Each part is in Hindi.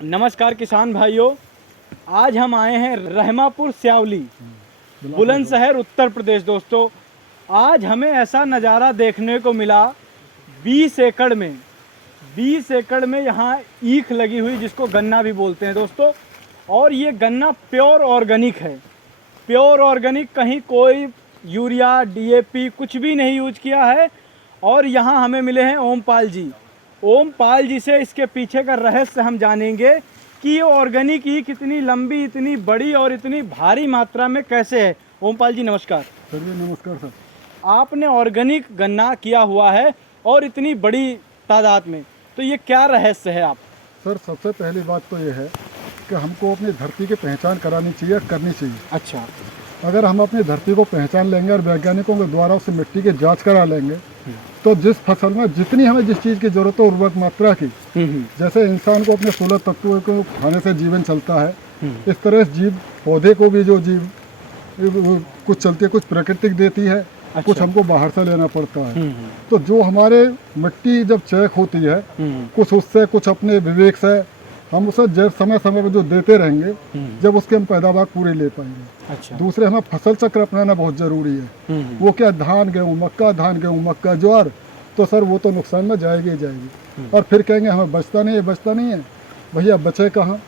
नमस्कार किसान भाइयों, आज हम आए हैं रहमापुर स्यावली, बुलंदशहर, उत्तर प्रदेश। दोस्तों, आज हमें ऐसा नज़ारा देखने को मिला। 20 एकड़ में यहाँ ईख लगी हुई, जिसको गन्ना भी बोलते हैं दोस्तों। और ये गन्ना प्योर ऑर्गेनिक है, प्योर ऑर्गेनिक, कहीं कोई यूरिया डीएपी कुछ भी नहीं यूज किया है। और यहाँ हमें मिले हैं ओमपाल जी से इसके पीछे का रहस्य हम जानेंगे कि ये ऑर्गेनिक ईख इतनी लंबी, इतनी बड़ी और इतनी भारी मात्रा में कैसे है। ओमपाल जी नमस्कार। सर जी नमस्कार सर। आपने ऑर्गेनिक गन्ना किया हुआ है और इतनी बड़ी तादाद में, तो ये क्या रहस्य है आप? सर सबसे पहली बात तो ये है कि हमको अपनी धरती की पहचान करानी चाहिए, करनी चाहिए। अच्छा। अगर हम अपनी धरती को पहचान लेंगे और वैज्ञानिकों के द्वारा उससे मिट्टी की जांच करा लेंगे तो जिस फसल में जितनी हमें जिस चीज़ की जरूरत है उर्वरक मात्रा की, जैसे इंसान को अपने 16 तत्वों को खाने से जीवन चलता है, इस तरह जीव पौधे को भी जो जीव कुछ चलती है, कुछ प्राकृतिक देती है। अच्छा। कुछ हमको बाहर से लेना पड़ता है। तो जो हमारे मिट्टी जब चेक होती है, कुछ उससे कुछ अपने विवेक से हम उसे जब समय समय पर जो देते रहेंगे, जब उसके हम पैदावार पूरी ले पाएंगे। अच्छा। दूसरे हमें फसल चक्र अपनाना बहुत जरूरी है। वो क्या, धान गेहूँ मक्का ज्वार, तो सर वो तो नुकसान में जाएगी ही जाएगी। और फिर कहेंगे हमें बचता नहीं है। भैया बचे कहाँ?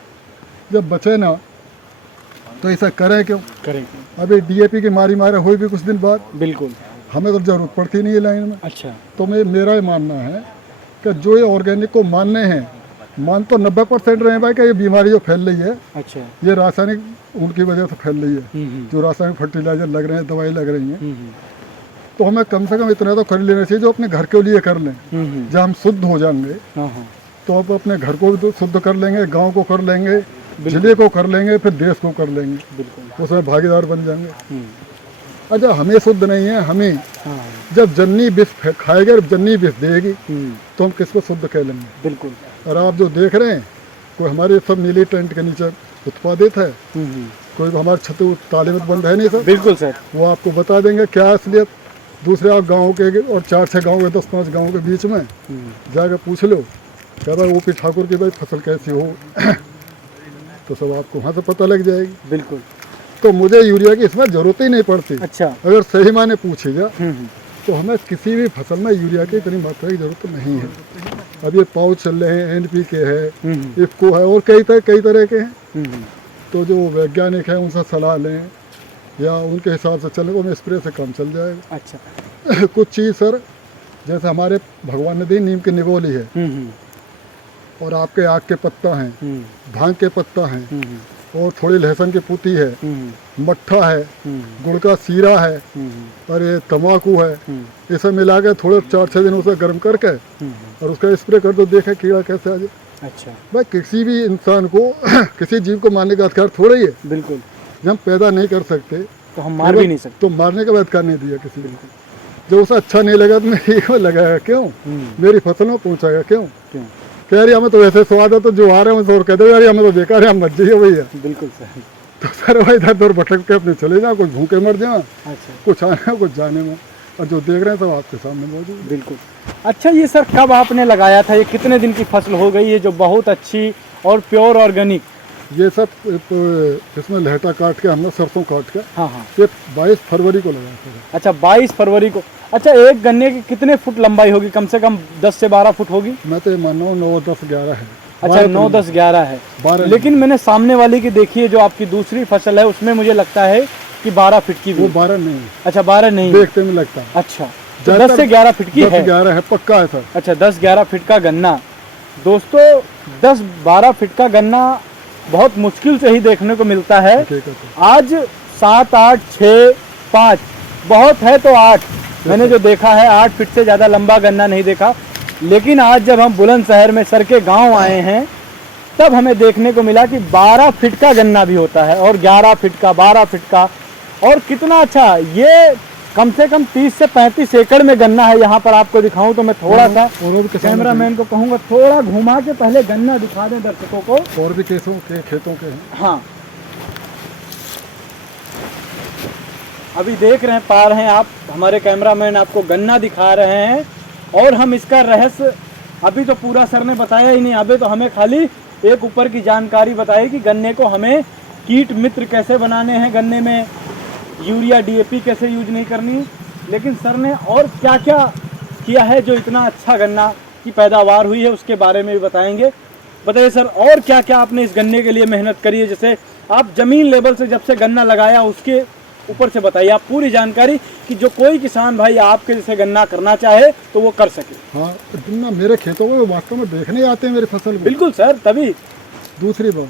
जब बचे ना तो ऐसा करें क्यों? अभी डीएपी की मारे हुई भी कुछ दिन बाद, बिल्कुल हमें तो जरूरत पड़ती नहीं है लाइन में। अच्छा। तो मेरा ये मानना है कि जो ये ऑर्गेनिक को मानने हैं, मान तो 90% रहे भाई कि ये बीमारी जो फैल रही है, अच्छा, ये रासायनिक उनकी वजह से फैल रही है। जो रासायनिक फर्टिलाइजर लग रहे हैं, दवाई लग रही है, तो हमें कम से कम इतना तो कर लेना चाहिए जो अपने घर के लिए कर लें। जब हम शुद्ध हो जाएंगे तो अब अपने घर को भी तो शुद्ध कर लेंगे, गांव को कर लेंगे, जिले को कर लेंगे, फिर देश को कर लेंगे, उसमें भागीदार बन जाएंगे। अच्छा, हमें शुद्ध नहीं है, हमें जब जन्नी विष खाएगा, जन्नी विष देगी, तो हम किसको शुद्ध कह लेंगे? बिल्कुल। और आप जो देख रहे हैं, कोई हमारे सब नीली टेंट के नीचे उत्पादित है, कोई हमारे छत ताले में बंद है नहीं सर। बिल्कुल सर। वो आपको बता देंगे क्या असलियत। दूसरे आप गाँव के और 4-6 गाँव के 10-5 गाँव के बीच में जाकर पूछ लो, क्या भाई ओपी ठाकुर की भाई फसल कैसी हो, तो सब आपको वहाँ से पता लग जाएगी। बिल्कुल। तो मुझे यूरिया की इसमें जरूरत ही नहीं पड़ती। अच्छा। अगर सही माने पूछेगा तो हमें किसी भी फसल में यूरिया की इतनी मात्रा की जरूरत नहीं है। अब ये पाउच चल रहे हैं, एनपीके है, इफको है, और कई तरह के हैं। तो जो वैज्ञानिक है उनसे सलाह लें या उनके हिसाब से चले, तो स्प्रे से काम चल जाएगा। अच्छा। कुछ चीज़ सर, जैसे हमारे भगवान ने दी नीम की निगोली है, और आपके आग के पत्ता हैं, भांग के पत्ता हैं, और थोड़ी लहसुन की पुती है, मट्ठा है, गुड़ का सीरा है, और ये तम्बाकू है। इसे मिला के थोड़े 4-6 दिन उसे गर्म करके और उसका स्प्रे कर दो, देखे कीड़ा कैसे आ जाए। अच्छा। भाई किसी भी इंसान को किसी जीव को मारने का अधिकार थोड़ा ही है। बिल्कुल। जब हम पैदा नहीं कर सकते तो हम मार भी नहीं सकते, तो मारने का भी अधिकार नहीं दिया किसी को। जो उसे अच्छा नहीं लगा तो मेरी लगाया क्यों? मेरी फसल में पहुँचाएगा क्यों? कह रही हमें तो वैसे स्वाद है, तो जो आ रहे हैं और कहते यार हमें तो बेकार है, हम मत जाइए भैया। बिल्कुल सर। तो सर भाई इधर उधर भटक के अपने चले जाओ, कुछ भूखे मर जाओ। अच्छा। कुछ आने कुछ जाने में, और जो देख रहे हैं सब आपके सामने मौजूद। बिल्कुल। अच्छा, ये सर कब आपने लगाया था? ये कितने दिन की फसल हो गई है जो बहुत अच्छी और प्योर ऑर्गेनिक? ये सब इसमें लहटा काट के, हमने सरसों काट के, हाँ, ये 22 फरवरी को लगाया था। अच्छा, 22 फरवरी को। अच्छा, एक गन्ने की कितने फुट लंबाई होगी? कम से कम 10 से 12 फुट होगी। मैं तो मानो 9, 10, 11 है। अच्छा, 9, 10, 11 है। 12। लेकिन मैंने सामने वाली की देखी है, जो आपकी दूसरी फसल है, उसमें मुझे लगता है कि 12 फीट की भी। वो 12 नहीं। अच्छा, 12 नहीं, देखते में लगता है। अच्छा, तो 10 से 11 फीट की है। 11 है, पक्का है सर। अच्छा, 10-11 फीट का गन्ना। दोस्तों, 10-12 फीट का गन्ना बहुत मुश्किल से ही देखने को मिलता है। आज 7, 8, 6, 5 बहुत है तो 8 मैंने जो देखा है, 8 फीट से ज़्यादा लंबा गन्ना नहीं देखा। लेकिन आज जब हम बुलंदशहर में सर के गाँव आए हैं, तब हमें देखने को मिला कि 12 फीट का गन्ना भी होता है, और 11 फीट का, 12 फीट का। और कितना अच्छा, ये कम से कम 30 से 35 एकड़ में गन्ना है। यहाँ पर आपको दिखाऊं तो मैं थोड़ा सा कैमरामैन को कहूँगा थोड़ा घुमा के पहले गन्ना दिखा दें दर्शकों को। और भी खेतों के हैं। हाँ, अभी देख रहे हैं, पा रहे हैं आप, हमारे कैमरामैन आपको गन्ना दिखा रहे हैं। और हम इसका रहस्य अभी तो पूरा सर ने बताया ही नहीं, अभी तो हमें खाली एक ऊपर की जानकारी बताई कि गन्ने को हमें कीट मित्र कैसे बनाने हैं, गन्ने में यूरिया डीएपी कैसे यूज नहीं करनी, लेकिन सर ने और क्या क्या किया है जो इतना अच्छा गन्ना की पैदावार हुई है उसके बारे में भी बताएंगे। बताइए सर, और क्या क्या आपने इस गन्ने के लिए मेहनत करी है, जैसे आप ज़मीन लेवल से जब से गन्ना लगाया उसके ऊपर से बताइए आप पूरी जानकारी कि जो कोई किसान भाई आपके जैसे गन्ना करना चाहे तो वो कर सके। हाँ, गन्ना मेरे खेतों में वास्तव में देखने आते हैं मेरी फसल को। बिल्कुल सर, तभी दूसरी बात,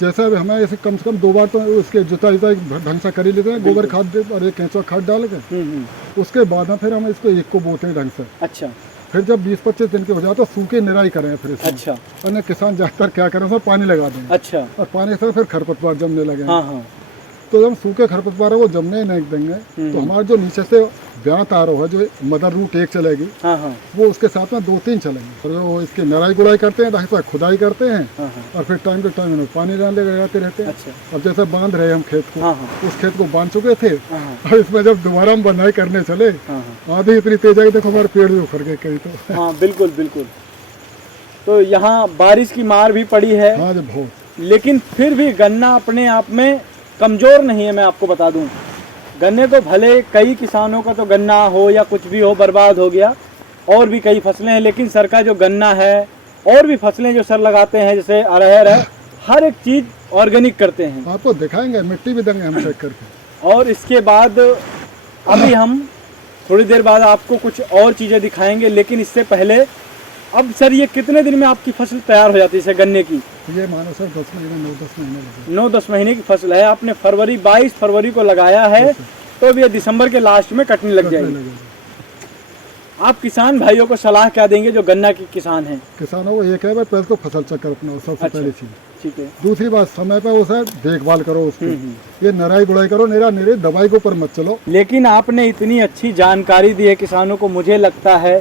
जैसे अब हमें ऐसे कम से कम 2 बार तो उसके जुताई ढंग से कर ही लेते हैं, गोबर खाद और एक केंचुआ खाद डाल के। उसके बाद में फिर हम इसको एक को बोते हैं ढंग से। अच्छा। फिर जब 20-25 दिन के हो जाए तो सूखे निराई करें फिर इसमें। अच्छा। अन्य किसान ज़्यादातर क्या करें, उसमें पानी लगा दें। अच्छा। और पानी से फिर खरपतवार जमने लगे। हाँ हाँ। तो जब सूखे खरपतवार है वो जमने ही नहीं देंगे, तो हमारा जो नीचे से ब्यात आ रहा है, जो मदर रूट एक चलेगी, हाँ हाँ। वो उसके साथ में 2-3 चलेंगे। और वो इसकी नराई गुड़ाई करते हैं, ढंग से खुदाई करते हैं। हाँ हाँ। और फिर टाइम टू टाइम पानी डालने लगाते रहते हैं। अच्छा। अब जैसे बांध रहे हम खेत को, हाँ हाँ। उस खेत को बांध चुके थे, हाँ हाँ। और इसमें जब दोबारा हम बनाई करने चले, हाँ हाँ। आंधी इतनी तेज आई, देखो हमारे पेड़ भी उखड़ गए कहीं तो। हाँ बिल्कुल बिल्कुल। तो यहाँ बारिश की मार भी पड़ी है। हाँ जी, बहुत। लेकिन फिर भी गन्ना अपने आप में कमज़ोर नहीं है। मैं आपको बता दूं, गन्ने को भले कई किसानों का तो गन्ना हो या कुछ भी हो बर्बाद हो गया, और भी कई फसलें हैं, लेकिन सर का जो गन्ना है और भी फसलें जो सर लगाते हैं जैसे अरहर है, हर एक चीज़ ऑर्गेनिक करते हैं। आपको दिखाएंगे, मिट्टी भी देंगे हम चेक करके। और इसके बाद अभी हम थोड़ी देर बाद आपको कुछ और चीज़ें दिखाएंगे, लेकिन इससे पहले अब सर ये कितने दिन में आपकी फसल तैयार हो जाती है सर गन्ने की? ये मानो सर 10 महीने 9-10 महीने लगे। 9-10 महीने की फसल है। आपने 22 फरवरी को लगाया है, तो अब ये दिसंबर के लास्ट में कटने लग जाएगी। आप किसान भाइयों को सलाह क्या देंगे जो गन्ना के किसान हैं? किसानों को एक है भाई, पहले तो फसल चक्कर अपनाओ, सबसे अच्छा। पहली चीज। ठीक है। दूसरी बात, समय पर उसे देखभाल करो उसकी। ये नराई गुड़ाई करो, निरे दवाई के ऊपर मत चलो। लेकिन आपने इतनी अच्छी जानकारी दी है किसानों को, मुझे लगता है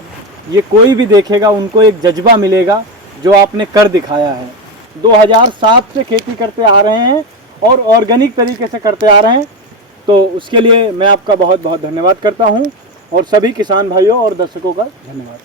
ये कोई भी देखेगा उनको एक जज्बा मिलेगा जो आपने कर दिखाया है। 2007 से खेती करते आ रहे हैं और ऑर्गेनिक तरीके से करते आ रहे हैं, तो उसके लिए मैं आपका बहुत बहुत धन्यवाद करता हूं, और सभी किसान भाइयों और दर्शकों का धन्यवाद।